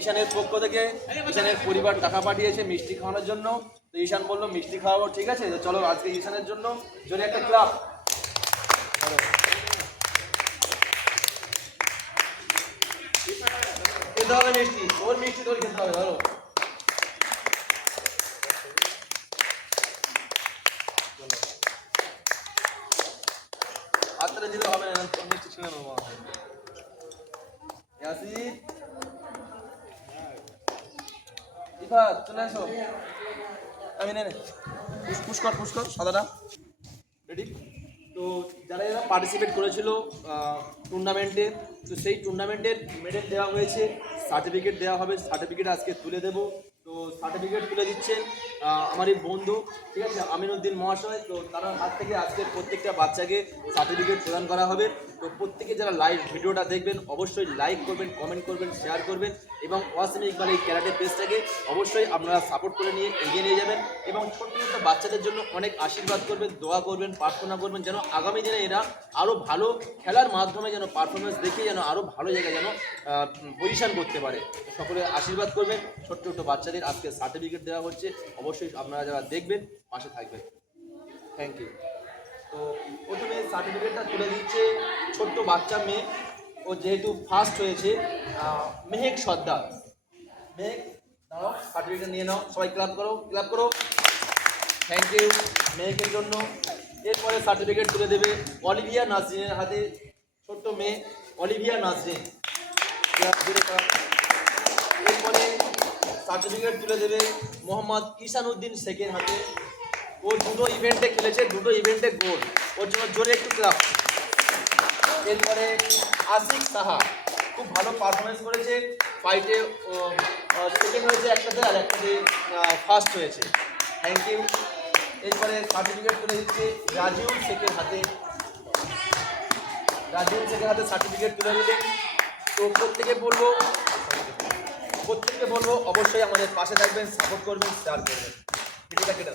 ঈশানের পক্ষ থেকে ঈশানের পরিবার টাকা পাঠিয়েছে মিষ্টি খাওয়ানোর জন্য। তো ঈশান বললো মিষ্টি খাওয়াবো, ঠিক আছে। তো চলো আজকে ঈশানের জন্য জোরে একটা ক্লাব। খেতে হবে মিষ্টি, ওর মিষ্টি তোর খেতে হবে। ধরো হাতটা দিলে হবে না, মিষ্টি ছিঁড়ে নেবো। ইয়াসিন ইফাত চলে আসো, আমি নে পুষ্কর সাদাটা রেডি। তো যারা যারা পার্টিসিপেট করেছিল টুর্নামেন্টে, তো সেই টুর্নামেন্টের মেডেল দেওয়া হয়েছে, সার্টিফিকেট দেওয়া হবে, সার্টিফিকেট আজকে তুলে দেবো। তো সার্টিফিকেট তুলে দিচ্ছেন আমারই বন্ধু, ঠিক আছে, আমিনুদ্দিন মহাশয়। তো তার হাত থেকে আজকে প্রত্যেকটা বাচ্চাকে সার্টিফিকেট প্রদান করা হবে। তো প্রত্যেকে যারা লাইভ ভিডিওটা দেখবেন অবশ্যই লাইক করবেন, কমেন্ট করবেন, শেয়ার করবেন এবং ওয়াসিম ইকবাল এই ক্যারাটে পেজটাকে অবশ্যই আপনারা সাপোর্ট করে নিয়ে এগিয়ে নিয়ে যাবেন এবং ছোট্ট ছোট্ট বাচ্চাদের জন্য অনেক আশীর্বাদ করবেন, দোয়া করবেন, প্রার্থনা করবেন যেন আগামী দিনে এরা আরও ভালো খেলার মাধ্যমে যেন পারফরমেন্স দেখিয়ে যেন আরও ভালো জায়গায় যেন পজিশন করতে পারে। সকলে আশীর্বাদ করবেন। ছোট্ট ছোট্ট বাচ্চাদের আজকে সার্টিফিকেট দেওয়া হচ্ছে, অবশ্যই আপনারা যারা দেখবেন পাশে থাকবেন। Thank you. তো প্রথমে সার্টিফিকেটটা তুলে দিচ্ছে ছোট্ট বাচ্চা মেয়ে, ও যেহেতু ফার্স্ট হয়েছে, মেহেক সর্দার। মেহেক দাঁড়াও, সার্টিফিকেট নিয়ে নাও, সবাই ক্লাব করো। থ্যাংক ইউ মেহেকের জন্য। এরপরে সার্টিফিকেট তুলে দেবে অলিভিয়া নাজরিনের হাতে, ছোট্ট মেয়ে অলিভিয়া নাজরিন। এরপরে সার্টিফিকেট তুলে দেবে মোহাম্মদ ঈশানুদ্দিন শেখের হাতে। ও দুটো ইভেন্টে খেলেছে, দুটো ইভেন্টে গোল, ওর জন্য জোরে একটু ক্লাব। এরপরে আশিক সাহা খুব ভালো পারফরমেন্স করেছে ফাইটে, সেকেন্ড হয়েছে একটাতে আর একটাতে ফার্স্ট হয়েছে। Thank you. এরপরে সার্টিফিকেট তুলে দিচ্ছে রাজিউল শেখের হাতে সার্টিফিকেট তুলে দিলেন। তো প্রত্যেকে বলবো অবশ্যই আমাদের পাশে থাকবেন, সাপোর্ট করবেন, শেয়ার করবেন। ভিডিওটা কেটে